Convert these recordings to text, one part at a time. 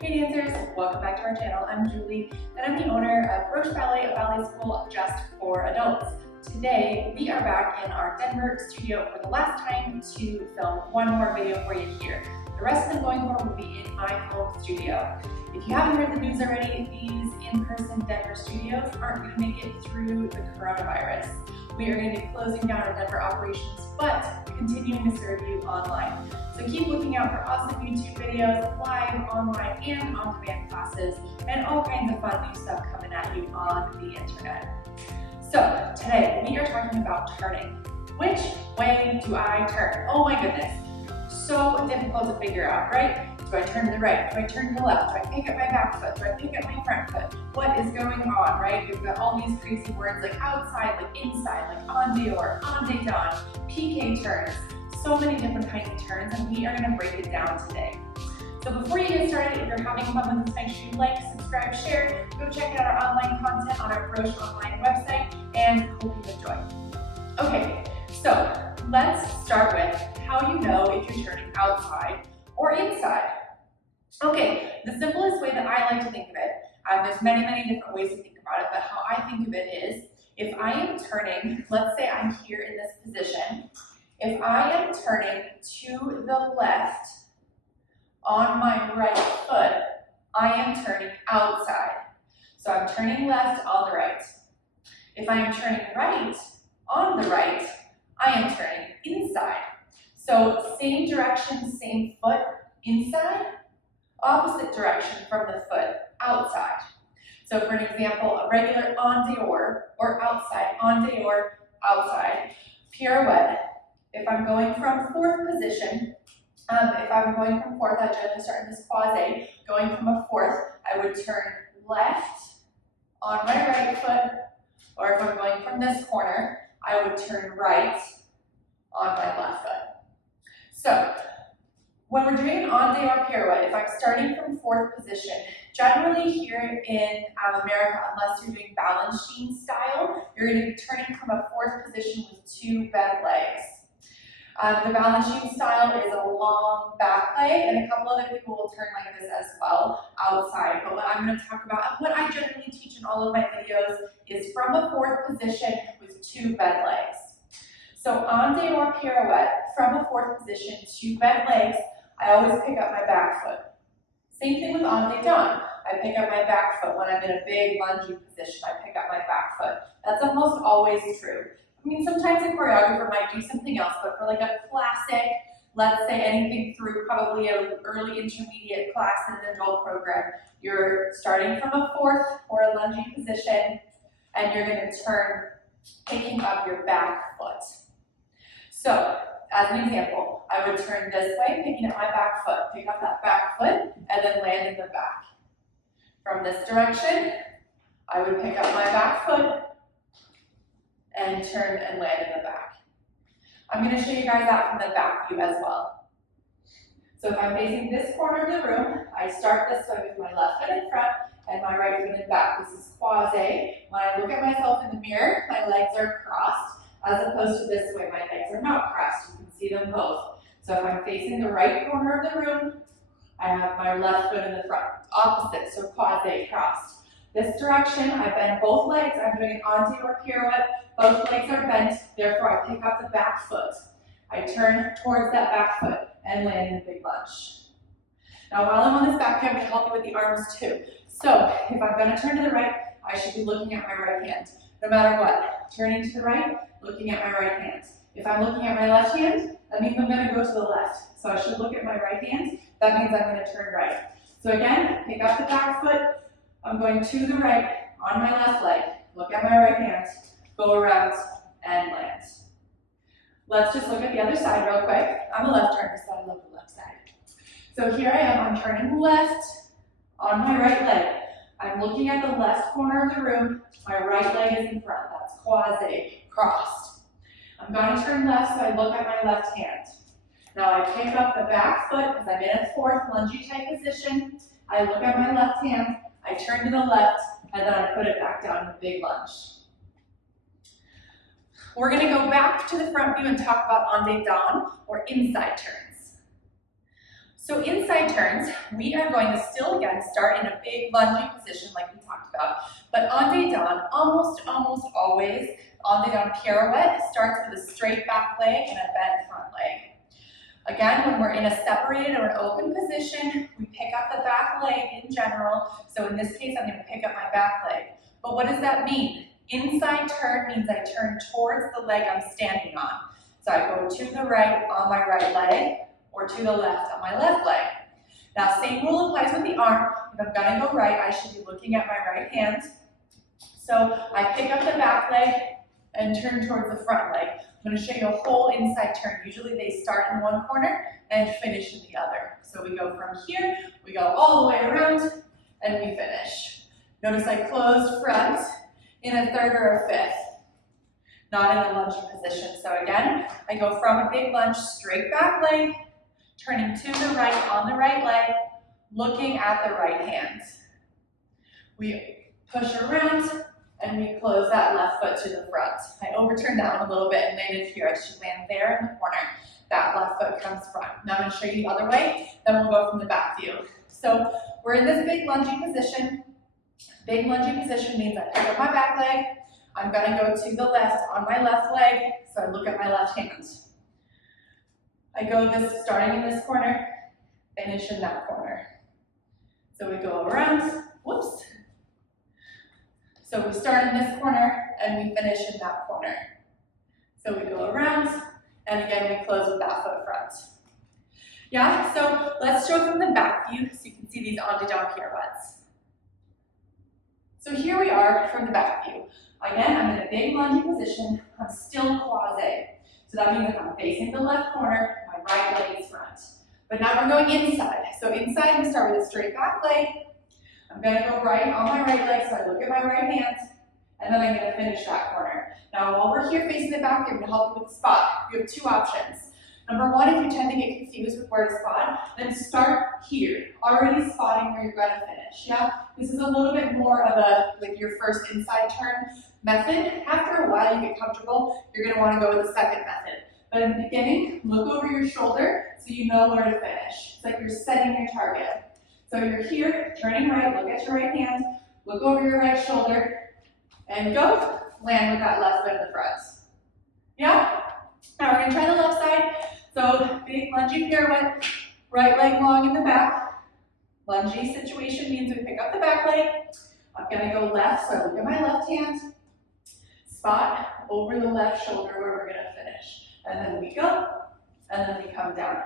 Hey dancers, welcome back to our channel. I'm Julie and I'm the owner of Broche Ballet, a ballet school just for adults. Today we are back in our Denver studio for the last time to film one more video for you here. The rest of them going forward will be in my home studio. If you haven't heard the news already, these in-person Denver studios aren't going to make it through the coronavirus. We are going to be closing down our Denver operations, but continuing to serve you online. So keep looking out for awesome YouTube videos, live, online, and on-demand classes, and all kinds of fun new stuff coming at you on the internet. So today we are talking about turning. Which way do I turn? Oh my goodness, so difficult to figure out, right? Do I turn to the right? Do I turn to the left? Do I pick up my back foot? Do I pick up my front foot? What is going on, right? We've got all these crazy words like outside, like inside, like en dehors, en dedans, Piqué turns, so many different kinds of turns, and we are going to break it down today. So before you get started, if you're having fun with this, make sure you like, subscribe, share, go check out our online content on our Broche online website, and hope you enjoy. Okay, so let's start with how you know if you're turning outside or inside. Okay, the simplest way that I like to think of it, there's many different ways to think about it, but how I think of it is, if I am turning, let's say I'm here in this position, if I am turning to the left on my right foot, I am turning outside. So I'm turning left on the right. If I am turning right on the right, I am turning inside. So same direction, same foot, inside, opposite direction from the foot, outside. So for an example, a regular en dehors or outside, en dehors, outside, pirouette. If I'm going from fourth position, if I'm going from fourth, I generally start in this quasi. Going from a fourth, I would turn left on my right foot, or if I'm going from this corner, I would turn right on my left foot. So when we're doing an en dehors pirouette, if I'm starting from fourth position, generally here in America, unless you're doing Balanchine style, you're going to be turning from a fourth position with two bent legs. The Balanchine style is a long back leg, and a couple other people will turn like this as well outside. But what I'm going to talk about, what I generally teach in all of my videos, is from a fourth position with two bent legs. So en dehors pirouette, from a fourth position, two bent legs, I always pick up my back foot. Same thing with en dedans. I pick up my back foot when I'm in a big lunging position. I pick up my back foot. That's almost always true. I mean, sometimes a choreographer might do something else, but for like a classic, let's say anything through probably an early intermediate class in an adult program, you're starting from a fourth or a lunging position, and you're going to turn picking up your back foot. So, as an example, I would turn this way, picking up my back foot, pick up that back foot, and then land in the back. From this direction, I would pick up my back foot, and turn and land in the back. I'm going to show you guys that from the back view as well. So if I'm facing this corner of the room, I start this way with my left foot in front and my right foot in back. This is quasi. When I look at myself in the mirror, my legs are crossed, as opposed to this way, my legs are not crossed. You can see them both. So if I'm facing the right corner of the room, I have my left foot in the front. Opposite, so quasi, crossed. This direction, I bend both legs. I'm doing an en dehors pirouette. Both legs are bent, therefore I pick up the back foot. I turn towards that back foot and land in a big lunge. Now while I'm on this back view, I'm going to help you with the arms too. So if I'm going to turn to the right, I should be looking at my right hand. No matter what, turning to the right, looking at my right hand. If I'm looking at my left hand, that means I'm going to go to the left. So I should look at my right hand. That means I'm going to turn right. So again, pick up the back foot. I'm going to the right on my left leg. Look at my right hand. Go around and land. Let's just look at the other side real quick. I'm a left turner, so I love the left side. So here I am, I'm turning left on my right leg. I'm looking at the left corner of the room. My right leg is in front. That's quasi, crossed. I'm going to turn left, so I look at my left hand. Now I pick up the back foot because I'm in a fourth lungy type position. I look at my left hand, I turn to the left, and then I put it back down in a big lunge. We're going to go back to the front view and talk about en dedans or inside turns. So inside turns, we are going to still again start in a big lunging position like we talked about, but en-dedans, almost always, en-dedans pirouette starts with a straight back leg and a bent front leg. Again, when we're in a separated or an open position, we pick up the back leg in general. So in this case, I'm going to pick up my back leg. But what does that mean? Inside turn means I turn towards the leg I'm standing on. So I go to the right on my right leg, or to the left on my left leg. Now, same rule applies with the arm. If I'm going to go right, I should be looking at my right hand. So I pick up the back leg and turn towards the front leg. I'm going to show you a whole inside turn. Usually they start in one corner and finish in the other. So we go from here, we go all the way around, and we finish. Notice I closed front in a third or a fifth, not in a lunging position. So again, I go from a big lunge, straight back leg, turning to the right on the right leg, looking at the right hand. We push around and we close that left foot to the front. I overturned that one a little bit and landed here. I should land there in the corner. That left foot comes front. Now I'm going to show you the other way, then we'll go from the back view. So we're in this big lunging position. Big lunging position means I pick up my back leg. I'm going to go to the left on my left leg, so I look at my left hand. I go starting in this corner, finish in that corner. So we go around, whoops. So we start in this corner and we finish in that corner. So we go around, and again we close with that foot front. Yeah, so let's show from the back view so you can see these en-dedans pirouettes. So here we are from the back view. Again, I'm in a big lunging position. I'm still quasi. So that means if I'm facing the left corner, my right leg is front. But now we're going inside. So inside, we start with a straight back leg. I'm going to go right on my right leg, so I look at my right hand, and then I'm going to finish that corner. Now, while we're here facing the back, I'm going to help you with the spot. You have two options. Number one, if you tend to get confused with where to spot, then start here, already spotting where you're going to finish. Yeah, this is a little bit more of a your first inside turn method. After a while, you get comfortable. You're going to want to go with the second method. But in the beginning, look over your shoulder so you know where to finish. It's like you're setting your target. So you're here, turning right, look at your right hand, look over your right shoulder, and go. Land with that left foot in the front. Yeah? Now we're going to try the left side. So big lunging pirouette, right leg long in the back. Lungy situation means we pick up the back leg. I'm going to go left, so I look at my left hand. Spot over the left shoulder where we're going to finish. And then we go, and then we come down,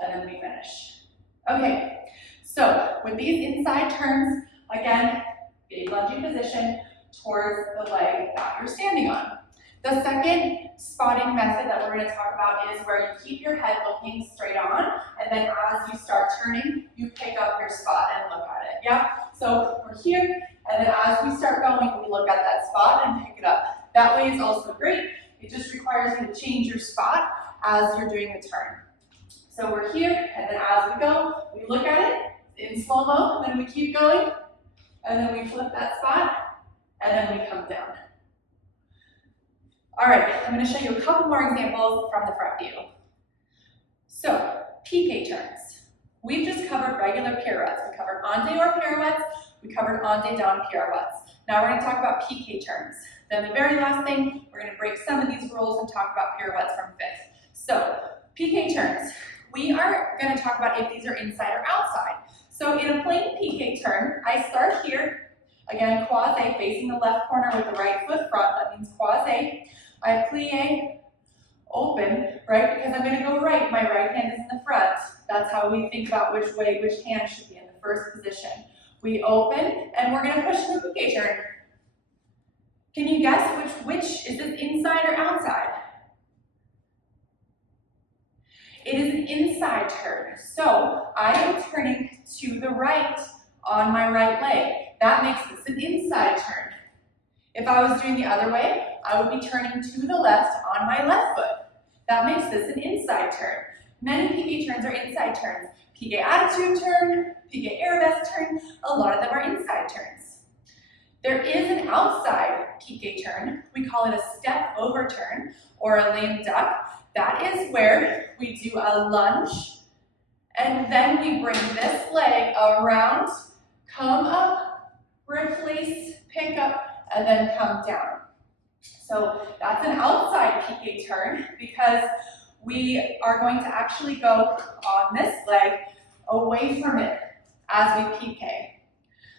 and then we finish. Okay. So with these inside turns, again, big lunging position towards the leg that you're standing on. The second spotting method that we're going to talk about is where you keep your head looking straight on, and then as you start turning, you pick up your spot and look at it. Yeah? So we're here, and then as we start going, we look at that spot and pick it up. That way is also great. It just requires you to change your spot as you're doing the turn. So we're here, and then as we go, we look at it in slow-mo, then we keep going, and then we flip that spot, and then we come down. All right, I'm going to show you a couple more examples from the front view. So, Piqué turns. We've just covered regular pirouettes. We covered en-dedans pirouettes, we covered en-dedans pirouettes. Now we're going to talk about Piqué turns. Then the very last thing, we're going to break some of these rules and talk about pirouettes from fifth. So, Piqué turns. We are going to talk about if these are inside or outside. So in a plain Piqué turn, I start here, again, croisé, facing the left corner with the right foot front, that means croisé. I plie, open, right, because I'm going to go right, my right hand is in the front. That's how we think about which way, which hand should be in the first position. We open, and we're going to push the Piqué turn. Can you guess which is this inside or outside? It is an inside turn. So I am turning to the right on my right leg. That makes this an inside turn. If I was doing the other way, I would be turning to the left on my left foot. That makes this an inside turn. Many Piqué turns are inside turns. Piqué attitude turn, Piqué arabesque turn, a lot of them are inside turns. There is an outside Piqué turn. We call it a step over turn or a lame duck. That is where we do a lunge And then we bring this leg around, come up, replace, pick up, and then come down. So that's an outside piqué turn because we are going to actually go on this leg away from it as we piqué.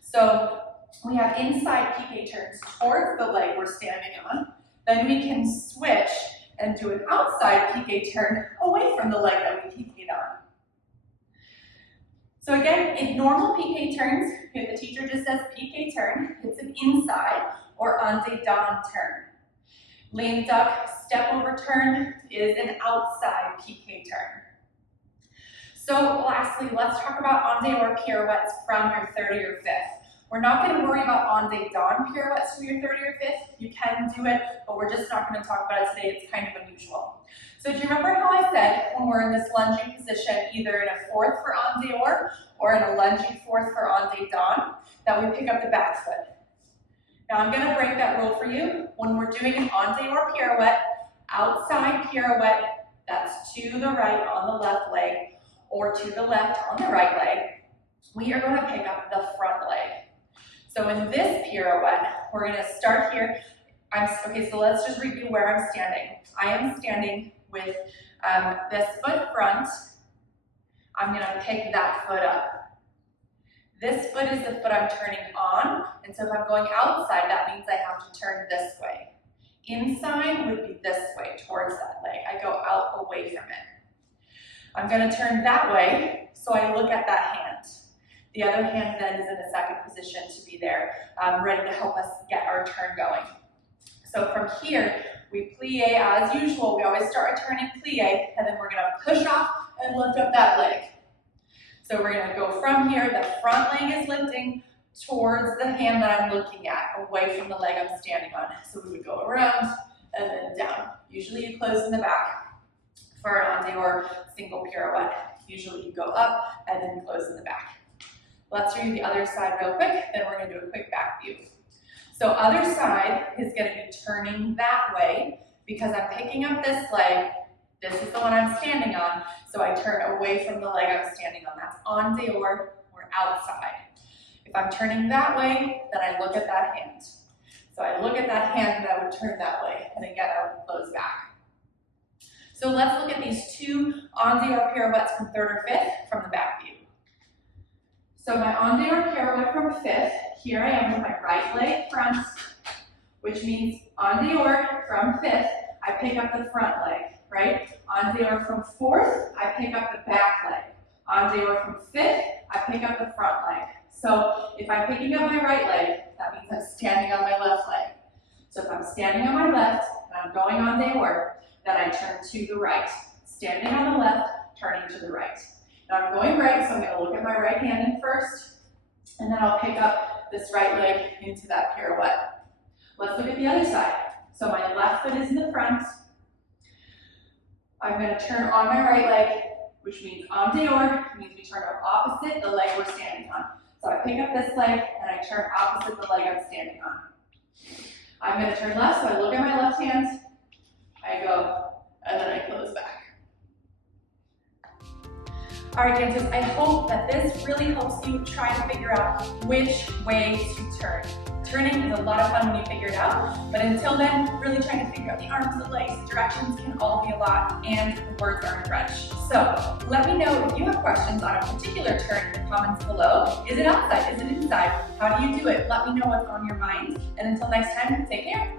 So we have inside piqué turns towards the leg we're standing on. Then we can switch and do an outside piqué turn away from the leg that we piquéed on. So again, in normal piqué turns, if the teacher just says piqué turn, it's an inside or ante-dan turn. Lame duck step over turn is an outside piqué turn. So lastly, let's talk about ante or pirouettes from your third or your fifth. We're not going to worry about ante-dan pirouettes from your third or your fifth. You can do it, but we're just not going to talk about it today. It's kind of unusual. So do you remember how I said when we're in this lunging position, either in a fourth for ante or in a lunging fourth for ante-dan, that we pick up the back foot? Now I'm going to break that rule for you. When we're doing an ante or pirouette, outside pirouette, that's to the right on the left leg or to the left on the right leg, we are going to pick up the front leg. So in this pirouette, we're going to start here. Okay, so let's just review where I'm standing. I am standing with this foot front. I'm going to pick that foot up. This foot is the foot I'm turning on, and so if I'm going outside, that means I have to turn this way. Inside would be this way, towards that leg. I go out away from it. I'm going to turn that way, so I look at that hand. The other hand then is in a second position to be there, ready to help us get our turn going. So from here, we plie as usual. We always start a turn in plie, and then we're going to push off and lift up that leg. So we're going to go from here, the front leg is lifting towards the hand that I'm looking at, away from the leg I'm standing on. So we would go around and then down. Usually you close in the back for an ante or single pirouette. Usually you go up and then close in the back. Let's review the other side real quick, then we're going to do a quick back view. So other side is going to be turning that way because I'm picking up this leg. This is the one I'm standing on, so I turn away from the leg I'm standing on. That's ante or outside. If I'm turning that way, then I look at that hand. So I look at that hand and I would turn that way, and again I would close back. So let's look at these two ante or pirouettes from third or fifth from the back view. So my ante or pirouette from fifth, here I am with my right leg front, which means ante or from fifth, I pick up the front leg, right? Ante or from fourth, I pick up the back leg. Ante or from fifth, I pick up the front leg. So if I'm picking up my right leg, that means I'm standing on my left leg. So if I'm standing on my left and I'm going ante or, then I turn to the right. Standing on the left, turning to the right. Now I'm going right, so I'm going to look at my right hand in first, and then I'll pick up this right leg into that pirouette. Let's look at the other side. So my left foot is in the front. I'm going to turn on my right leg, which means ante or, means we turn opposite the leg we're standing on. So I pick up this leg, and I turn opposite the leg I'm standing on. I'm going to turn left, so I look at my left hand, I go, and then I close back. All right, dancers, I hope that this really helps you try to figure out which way to turn. Turning is a lot of fun when you figure it out, but until then, really trying to figure out the arms, the legs, the directions can all be a lot, and the words are in French. So let me know if you have questions on a particular turn in the comments below. Is it outside? Is it inside? How do you do it? Let me know what's on your mind. And until next time, take care.